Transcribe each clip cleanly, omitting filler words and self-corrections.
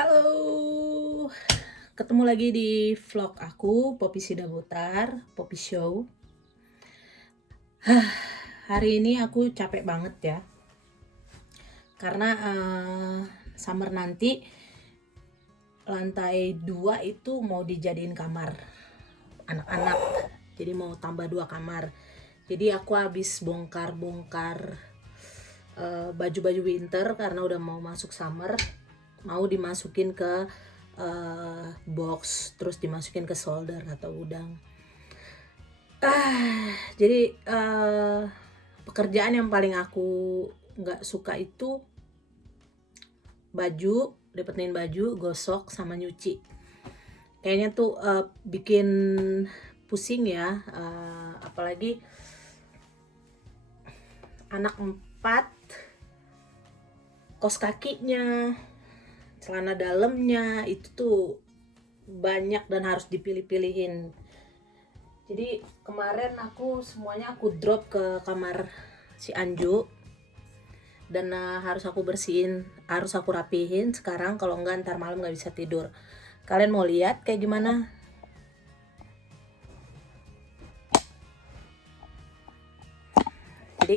Halo, ketemu lagi di vlog aku, Poppy Sidabutar, Poppy Show. Hari ini aku capek banget ya, karena summer nanti lantai 2 itu mau dijadiin kamar anak-anak, jadi mau tambah 2 kamar. Jadi aku habis bongkar-bongkar baju-baju winter karena udah mau masuk summer, mau dimasukin ke box, terus dimasukin ke solder atau gudang. Jadi pekerjaan yang paling aku nggak suka itu baju, dapetin baju, gosok sama nyuci. Kayaknya tuh bikin pusing ya, apalagi anak 4, kos kakinya, celana dalamnya itu tuh banyak dan harus dipilih-pilihin. Jadi kemarin semuanya aku drop ke kamar si Anju dan harus aku bersihin, harus aku rapihin sekarang, kalau enggak ntar malam nggak bisa tidur. Kalian mau lihat kayak gimana? Jadi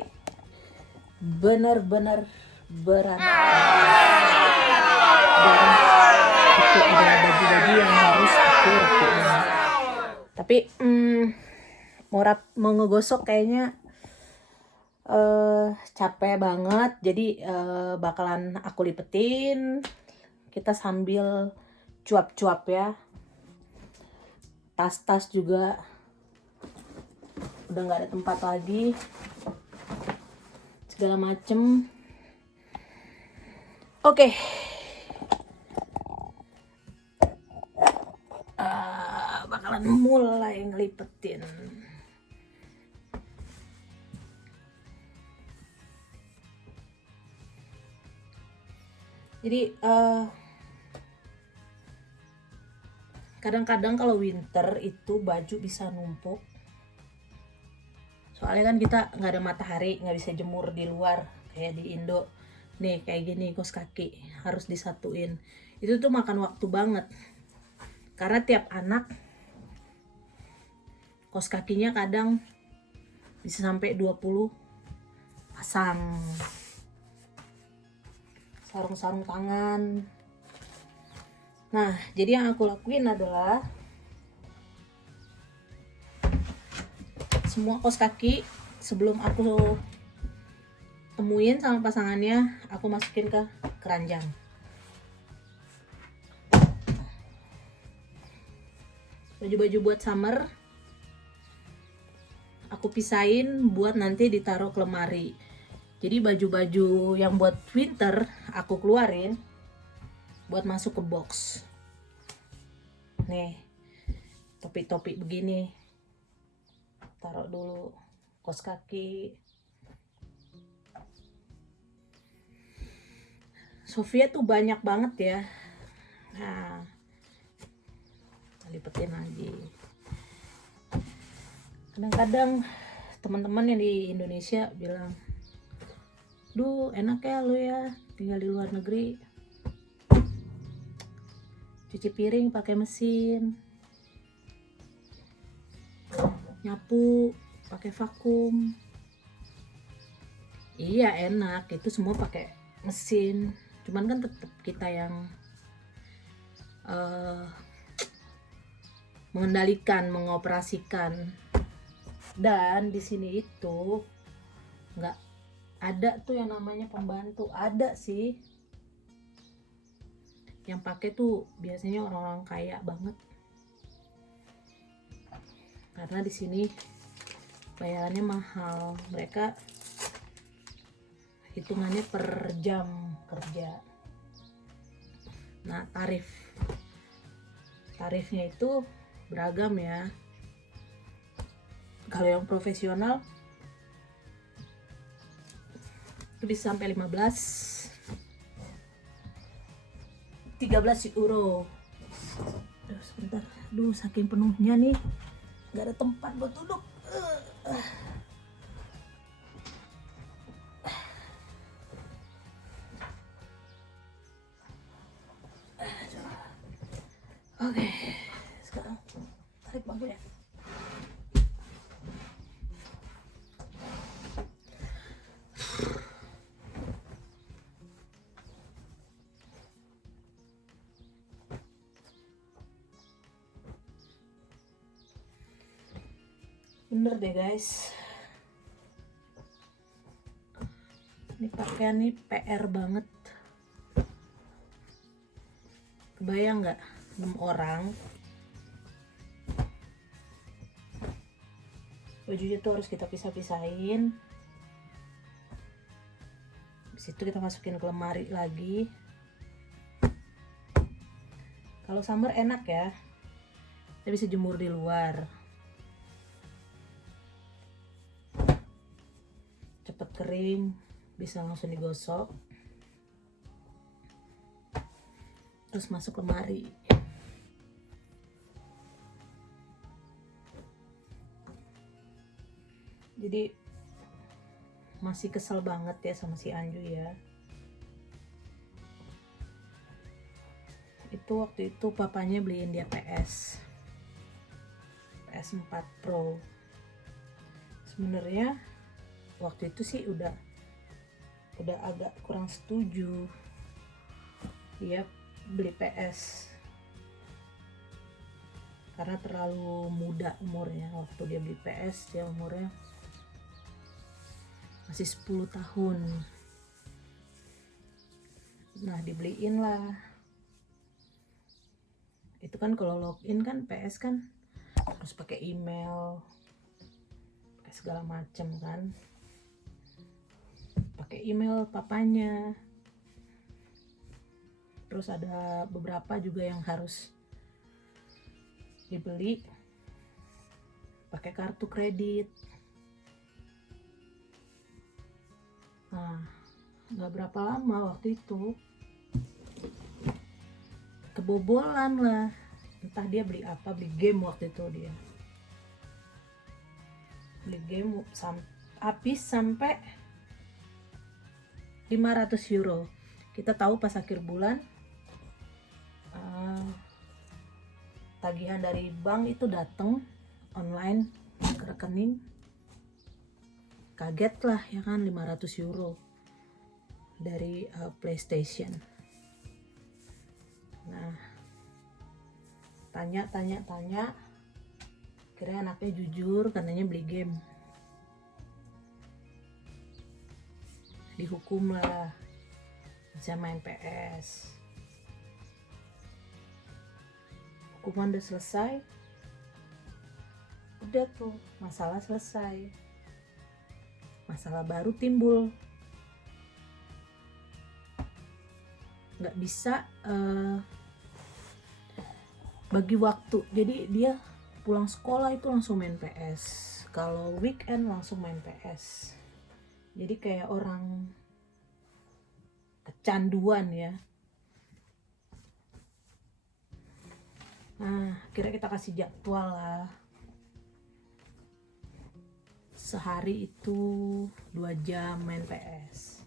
benar-benar berantakan. Itu ada baju-baju yang harus aku rapiin. Tapi mau ngegosok kayaknya capek banget. Jadi bakalan aku lipetin, kita sambil cuap-cuap ya. Tas-tas juga udah nggak ada tempat lagi, segala macem. Oke. Bakalan mulai ngelipetin. Jadi kadang-kadang kalau winter itu baju bisa numpuk. Soalnya kan kita nggak ada matahari, nggak bisa jemur di luar kayak di Indo. Nih kayak gini kos kaki harus disatuin. Itu tuh makan waktu banget. Karena tiap anak kos kakinya kadang bisa sampai 20 pasang. Sarung-sarung tangan. Nah, jadi yang aku lakuin adalah semua kos kaki sebelum aku temuin sama pasangannya, aku masukin ke keranjang. Baju-baju buat summer aku pisahin buat nanti ditaruh ke lemari. Jadi baju-baju yang buat winter aku keluarin buat masuk ke box. Nih, topi-topi begini taruh dulu, kos kaki. Sofia tuh banyak banget ya. Nah, lipetin lagi. Kadang-kadang teman-teman yang di Indonesia bilang, duh enak ya lu ya tinggal di luar negeri, cuci piring pakai mesin, nyapu pakai vakum. Iya enak, itu semua pakai mesin, cuman kan tetap kita yang mengendalikan, mengoperasikan. Dan di sini itu nggak ada tuh yang namanya pembantu. Ada sih, yang pakai tuh biasanya orang-orang kaya banget, karena di sini bayarannya mahal. Mereka hitungannya per jam kerja. Nah, tarifnya itu beragam ya. Kalau yang profesional itu bisa sampai 13 euro. Aduh, sebentar. Aduh, saking penuhnya nih, nggak ada tempat buat duduk. Oke, sekarang tarik bangkunya. Bener deh guys, ini pakaian nih PR banget. Kebayang nggak 6 orang bajunya tuh harus kita pisah-pisahin, habis itu kita masukin ke lemari lagi. Kalau summer enak ya, kita bisa jemur di luar, cepet kering, bisa langsung digosok, terus masuk lemari. Jadi masih kesel banget ya sama si Anju ya. Itu waktu itu papanya beliin dia PS4 Pro. Sebenarnya waktu itu sih udah agak kurang setuju dia beli PS karena terlalu muda umurnya. Waktu dia beli PS dia umurnya masih 10 tahun. Nah dibeliin lah. Itu kan kalau login kan PS kan harus pakai email, pakai segala macam kan, pakai email papanya. Terus ada beberapa juga yang harus dibeli pakai kartu kredit. Nah, nggak berapa lama waktu itu kebobolan lah. Entah dia beli apa, beli game waktu itu dia. Beli game habis sampai 500 euro. Kita tahu pas akhir bulan tagihan dari bank itu datang online ke rekening. Kaget lah ya kan, 500 euro dari PlayStation. Nah, tanya kira anaknya jujur katanya beli game. Dihukum lah, bisa main PS. Hukuman udah selesai, udah tuh masalah selesai. Masalah baru timbul, nggak bisa bagi waktu. Jadi dia pulang sekolah itu langsung main PS, kalau weekend langsung main PS. Jadi kayak orang kecanduan ya. Nah, akhirnya kita kasih jadwal lah. Sehari itu 2 jam main PS.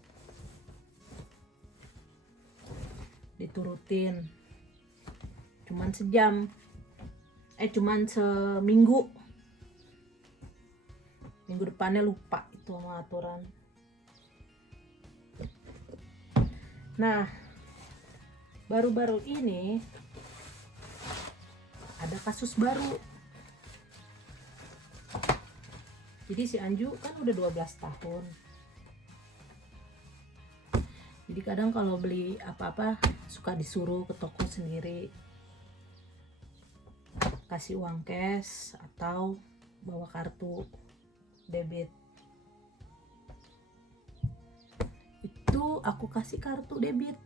Diturutin. Cuman sejam. Cuman seminggu. Minggu depannya lupa itu sama aturan. Nah, baru-baru ini ada kasus baru. Jadi si Anju kan udah 12 tahun. Jadi kadang kalau beli apa-apa suka disuruh ke toko sendiri. Kasih uang cash atau bawa kartu debit. Itu aku kasih kartu debit.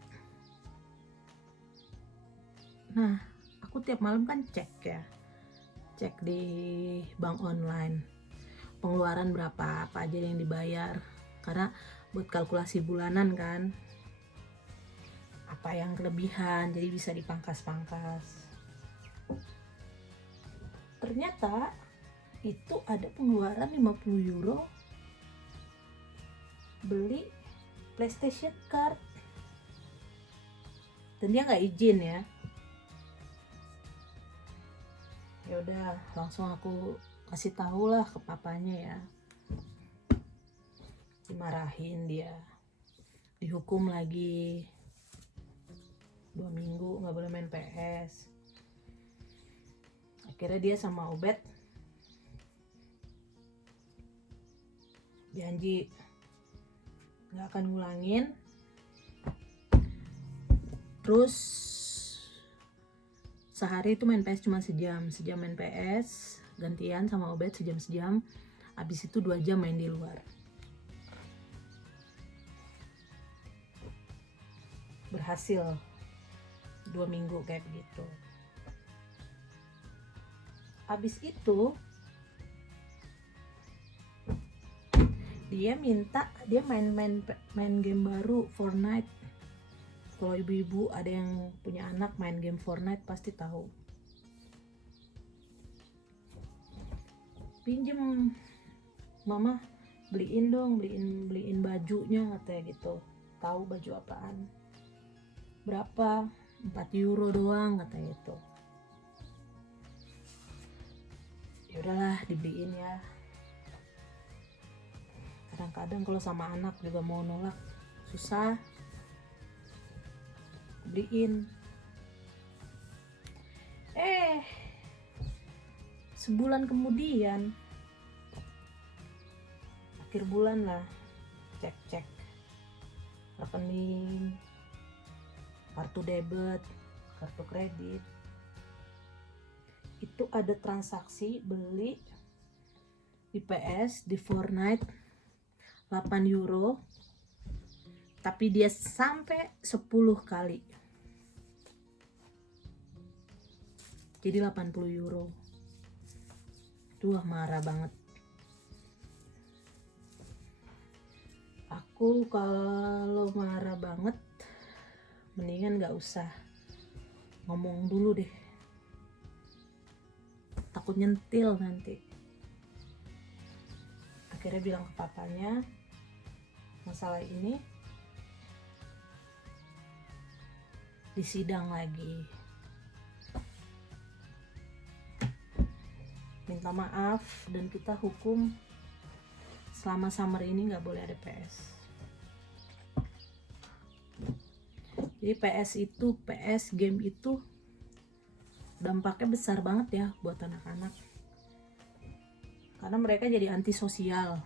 Nah, aku tiap malam kan cek ya. Cek di bank online. Pengeluaran berapa, apa aja yang dibayar. Karena buat kalkulasi bulanan kan. Apa yang kelebihan, jadi bisa dipangkas-pangkas. Ternyata itu ada pengeluaran 50 euro beli PlayStation card. Dan dia nggak izin ya. Ya udah, langsung aku kasih tahu lah ke papanya ya. Dimarahin dia, dihukum lagi 2 minggu nggak boleh main PS. Akhirnya dia sama Ubed janji nggak akan ngulangin. Terus sehari itu main PS cuma sejam main PS, gantian sama Ubed sejam. Habis itu 2 jam main di luar. Berhasil 2 minggu kayak begitu. Habis itu dia main game baru, Fortnite. Kalau ibu-ibu ada yang punya anak main game Fortnite pasti tahu. Pinjem, mama beliin dong, beliin bajunya katanya gitu. Tahu baju apaan? Berapa? 4 euro doang katanya gitu. Ya udahlah, dibeliin ya. Kadang-kadang kalau sama anak juga mau nolak susah, beliin. Sebulan kemudian, akhir bulan lah, cek rekening, kartu debit, kartu kredit, itu ada transaksi beli di PS, di Fortnite 8 euro, tapi dia sampai 10 kali, jadi 80 euro. Duh, marah banget. Aku kalau marah banget mendingan gak usah ngomong dulu deh, takut nyentil nanti. Akhirnya bilang ke papanya masalah ini, disidang lagi, minta maaf, dan kita hukum selama summer ini nggak boleh ada PS. Jadi PS game itu dampaknya besar banget ya buat anak-anak, karena mereka jadi antisosial,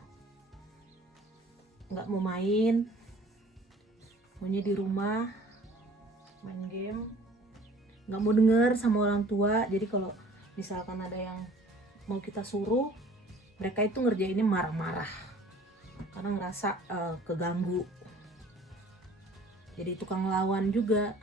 nggak mau main, maunya di rumah main game, nggak mau denger sama orang tua. Jadi kalau misalkan ada yang mau kita suruh, mereka itu ngerjainnya marah-marah karena ngerasa keganggu, jadi tukang lawan juga.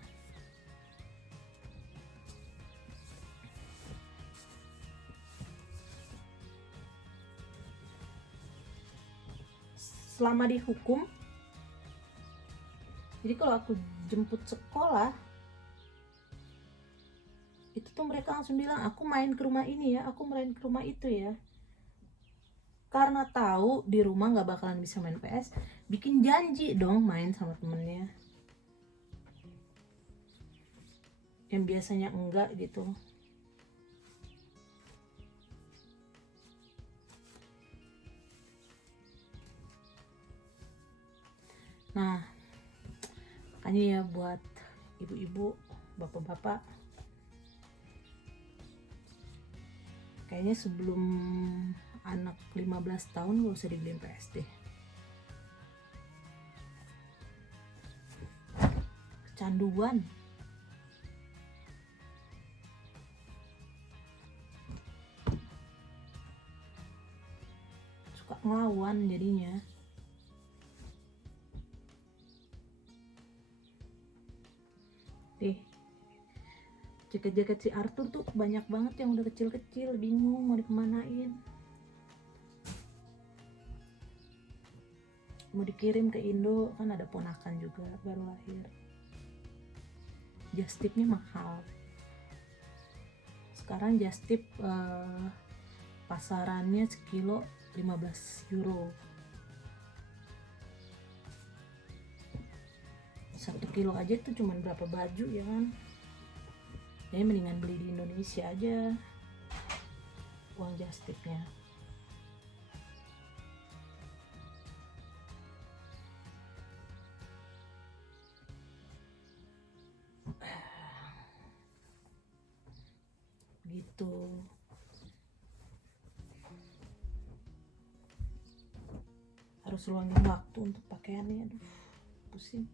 Selama dihukum, jadi kalau aku jemput sekolah itu tuh mereka langsung bilang, aku main ke rumah ini ya, aku main ke rumah itu ya. Karena tahu di rumah nggak bakalan bisa main PS, bikin janji dong main sama temennya yang biasanya enggak gitu. Nah, makanya ya buat ibu-ibu, bapak-bapak, kayaknya sebelum anak 15 tahun gak usah dibeliin PS deh. Kecanduan. Suka ngelawan jadinya. Jaket-jaket si Arthur tuh banyak banget yang udah kecil-kecil, bingung mau dikemanain, mau dikirim ke Indo, kan ada ponakan juga baru lahir. Just tip-nya mahal sekarang. Just tip pasarannya sekilo 15 euro, 1 kilo aja tuh cuman berapa baju ya kan. Jadi mendingan beli di Indonesia aja. uang justipnya. Gitu. Harus luangin waktu untuk pakaiannya, aduh pusing.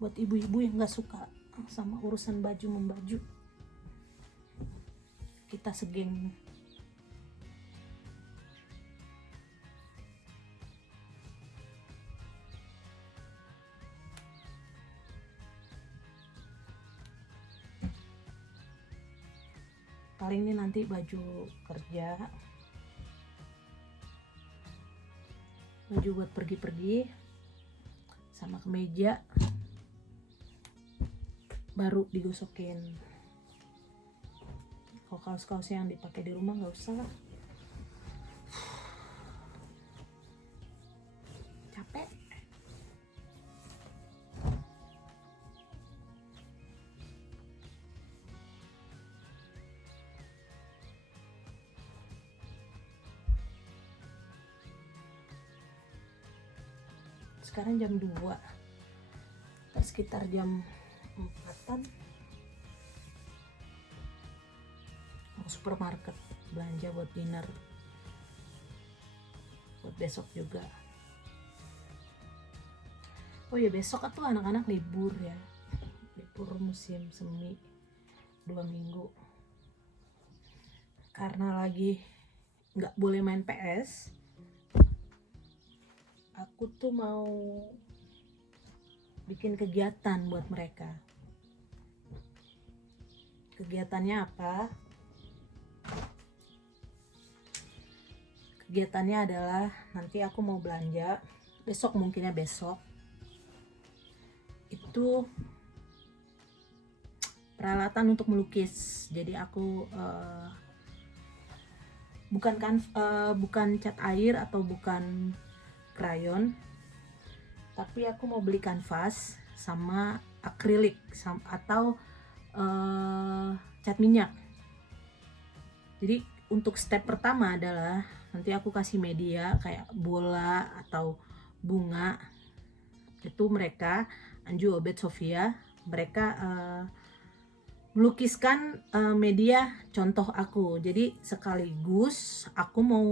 Buat ibu-ibu yang gak suka sama urusan baju membaju, kita segeng. Paling ini nanti baju kerja, baju buat pergi-pergi, sama kemeja baru digosokin. Kalau kaos-kaos yang dipakai di rumah nggak usah lah, capek. Sekarang jam 2, sekitar jam 4-an mau supermarket belanja buat dinner, buat besok juga. Oh ya, besok tuh anak-anak libur ya, libur musim semi 2 minggu, karena lagi nggak boleh main PS. Aku tuh mau bikin kegiatan buat mereka. Kegiatannya apa? Kegiatannya adalah nanti aku mau belanja, besok mungkinnya besok, itu peralatan untuk melukis. Jadi aku bukan cat air atau bukan krayon, tapi aku mau beli kanvas sama akrilik atau cat minyak. Jadi untuk step pertama adalah nanti aku kasih media kayak bola atau bunga, itu mereka Anju, Obed, Sofia, mereka melukiskan media contoh aku. Jadi sekaligus aku mau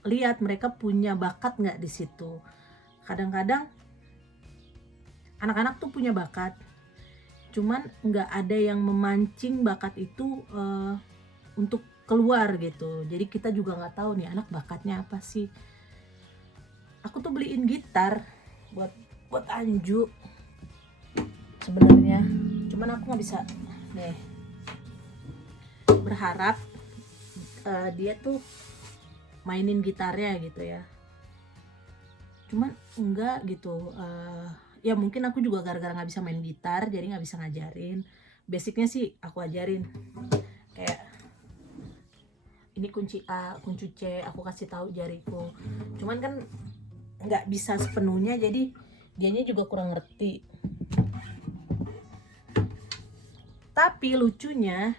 lihat mereka punya bakat nggak di situ. Kadang-kadang anak-anak tuh punya bakat, cuman nggak ada yang memancing bakat itu untuk keluar gitu. Jadi kita juga nggak tahu nih anak bakatnya apa sih. Aku tuh beliin gitar buat Anju sebenarnya, cuman aku nggak bisa deh berharap dia tuh mainin gitarnya gitu ya. Cuman enggak gitu. Ya mungkin aku juga gara-gara nggak bisa main gitar jadi nggak bisa ngajarin. Basicnya sih aku ajarin, kayak ini kunci A, kunci C, aku kasih tahu jariku. Cuman kan nggak bisa sepenuhnya, jadi dianya juga kurang ngerti. Tapi lucunya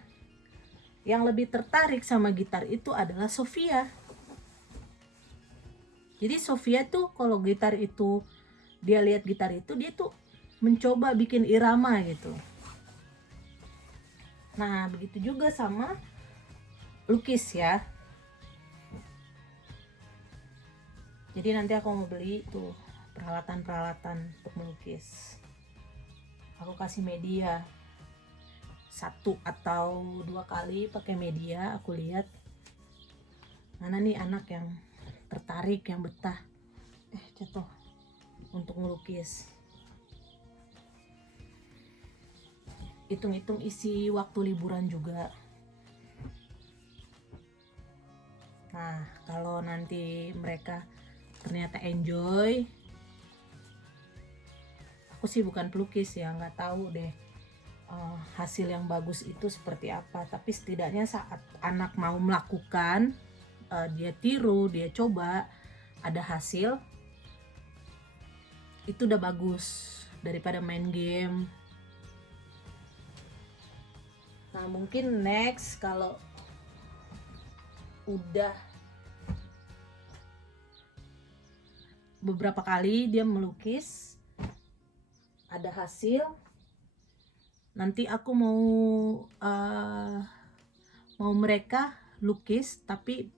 yang lebih tertarik sama gitar itu adalah Sofia. Jadi Sofia tuh kalau gitar itu, dia lihat gitar itu, dia tuh mencoba bikin irama gitu. Nah begitu juga sama lukis ya. Jadi nanti aku mau beli tuh peralatan-peralatan untuk melukis. Aku kasih media 1 atau 2 kali pakai media, aku lihat mana nih anak yang tertarik, yang betah jatuh untuk melukis. Hitung-hitung isi waktu liburan juga. Nah kalau nanti mereka ternyata enjoy, aku sih bukan pelukis ya, nggak tahu deh hasil yang bagus itu seperti apa. Tapi setidaknya saat anak mau melakukan, dia tiru, dia coba, ada hasil, itu udah bagus daripada main game. Nah mungkin next kalau udah beberapa kali dia melukis ada hasil, nanti aku mau mereka lukis tapi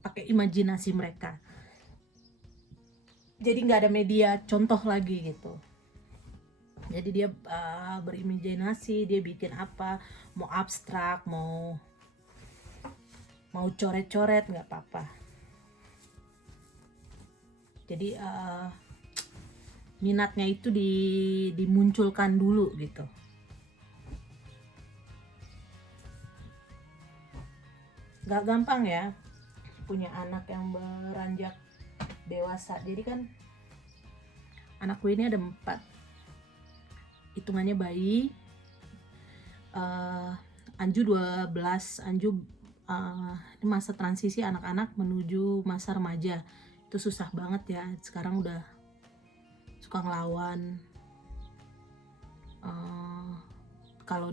pakai imajinasi mereka, jadi nggak ada media contoh lagi gitu. Jadi dia berimajinasi, dia bikin apa, mau abstrak, mau coret-coret, nggak apa-apa. Jadi minatnya itu dimunculkan dulu gitu. Nggak gampang ya punya anak yang beranjak dewasa. Jadi kan anakku ini ada 4, hitungannya bayi. Anju 12, Anju ini masa transisi anak-anak menuju masa remaja. Itu susah banget ya, sekarang udah suka ngelawan. Kalau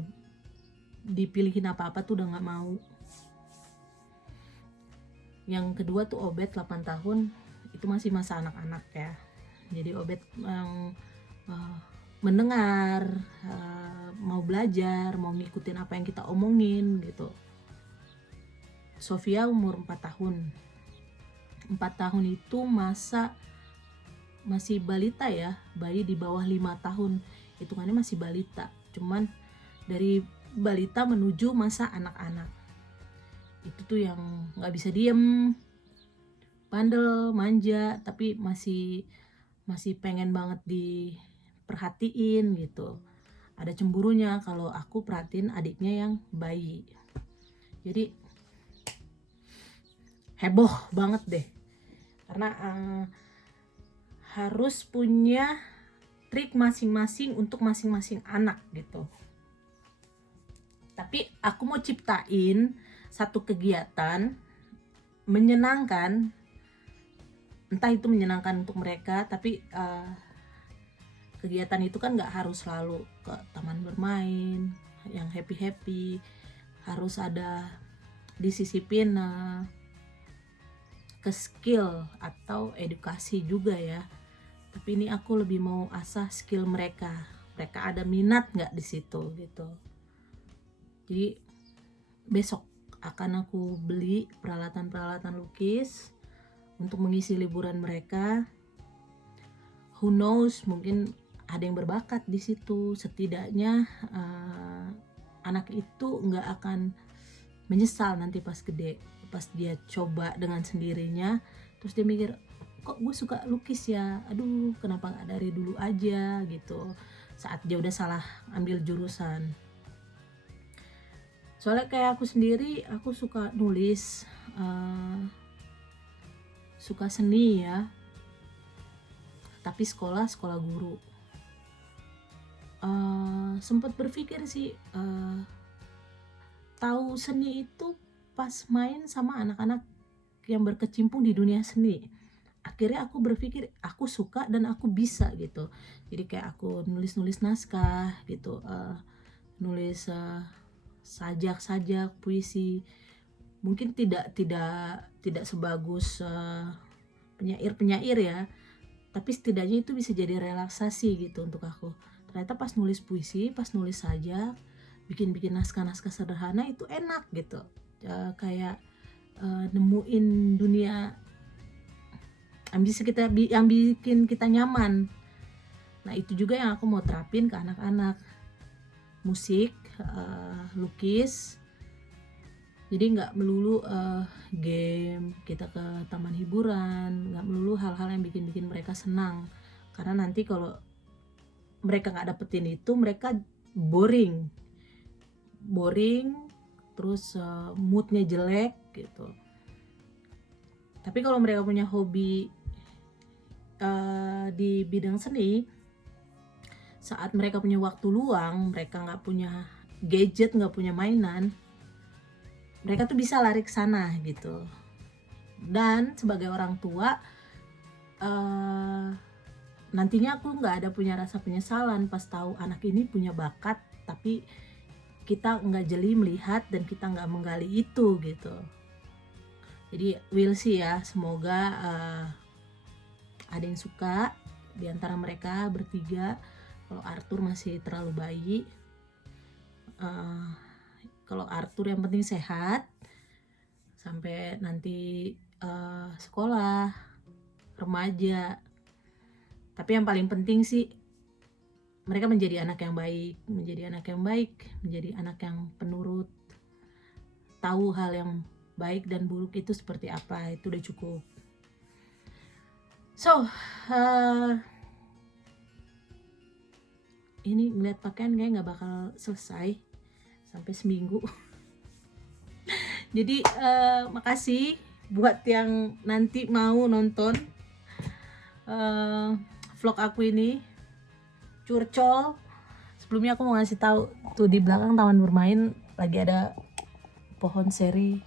dipilihin apa-apa tuh udah nggak mau. Yang kedua tuh Obet 8 tahun, itu masih masa anak-anak ya. Jadi Obet yang mendengar, mau belajar, mau ngikutin apa yang kita omongin gitu. Sofia umur 4 tahun. 4 tahun itu masih balita ya, bayi di bawah 5 tahun. Hitungannya masih balita. Cuman dari balita menuju masa anak-anak. Itu tuh yang nggak bisa diem, bandel, manja, tapi masih pengen banget diperhatiin gitu. Ada cemburunya kalau aku perhatiin adiknya yang bayi. Jadi heboh banget deh, karena harus punya trik masing-masing untuk masing-masing anak gitu. Tapi aku mau ciptain satu kegiatan menyenangkan, entah itu menyenangkan untuk mereka, tapi kegiatan itu kan nggak harus selalu ke taman bermain yang happy-happy, harus ada disisipin ke skill atau edukasi juga ya. Tapi ini aku lebih mau asah skill mereka ada minat nggak di situ gitu. Jadi besok akan aku beli peralatan lukis untuk mengisi liburan mereka. Who knows, mungkin ada yang berbakat di situ. Setidaknya anak itu nggak akan menyesal nanti pas gede, pas dia coba dengan sendirinya, terus dia mikir, kok gue suka lukis ya, aduh kenapa nggak dari dulu aja gitu, saat dia udah salah ambil jurusan. Soalnya kayak aku sendiri, aku suka nulis, suka seni ya, tapi sekolah guru. Sempat berpikir sih, tahu seni itu pas main sama anak-anak yang berkecimpung di dunia seni. Akhirnya aku berpikir aku suka dan aku bisa gitu. Jadi kayak aku nulis naskah gitu, nulis sajak puisi. Mungkin tidak sebagus penyair ya, tapi setidaknya itu bisa jadi relaksasi gitu untuk aku. Ternyata pas nulis puisi, pas nulis sajak, bikin naskah sederhana itu enak gitu, kayak nemuin dunia yang bikin kita nyaman. Nah itu juga yang aku mau terapin ke anak-anak. Musik, lukis, jadi nggak melulu game, kita ke taman hiburan, nggak melulu hal-hal yang bikin mereka senang, karena nanti kalau mereka nggak dapetin itu, mereka boring, terus moodnya jelek gitu. Tapi kalau mereka punya hobi di bidang seni, saat mereka punya waktu luang, mereka nggak punya gadget, nggak punya mainan, mereka tuh bisa lari ke sana gitu. Dan sebagai orang tua, nantinya aku nggak ada punya rasa penyesalan pas tahu anak ini punya bakat, tapi kita nggak jeli melihat dan kita nggak menggali itu gitu. Jadi we'll see ya, semoga ada yang suka di antara mereka bertiga. Kalau Arthur masih terlalu bayi, kalau Arthur yang penting sehat sampai nanti sekolah, remaja. Tapi yang paling penting sih mereka menjadi anak yang baik, menjadi anak yang penurut, tahu hal yang baik dan buruk itu seperti apa, itu udah cukup. So, ini ngeliat pakaian kayak nggak bakal selesai sampai seminggu. Jadi makasih buat yang nanti mau nonton vlog aku ini curcol. Sebelumnya aku mau ngasih tahu tuh di belakang taman bermain lagi ada pohon seri,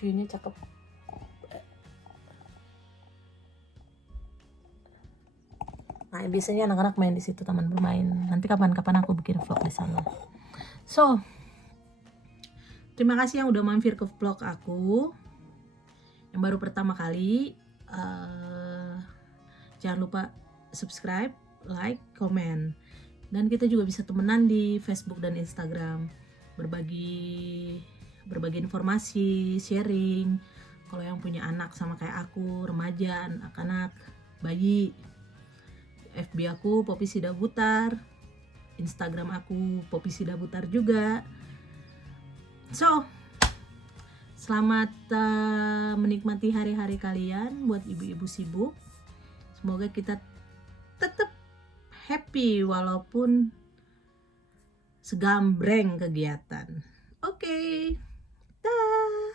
viewnya cakep. Nah, biasanya anak-anak main di situ taman bermain. Nanti kapan-kapan aku bikin vlog di sana. So, terima kasih yang udah mampir ke vlog aku. Yang baru pertama kali, jangan lupa subscribe, like, komen. Dan kita juga bisa temenan di Facebook dan Instagram, berbagi informasi, sharing. Kalau yang punya anak sama kayak aku, remaja, anak-anak, bayi, FB aku Poppy Sidabutar, Instagram aku Poppy Sidabutar juga. So, selamat menikmati hari-hari kalian buat ibu-ibu sibuk. Semoga kita tetap happy walaupun segambreng kegiatan. Oke, dah.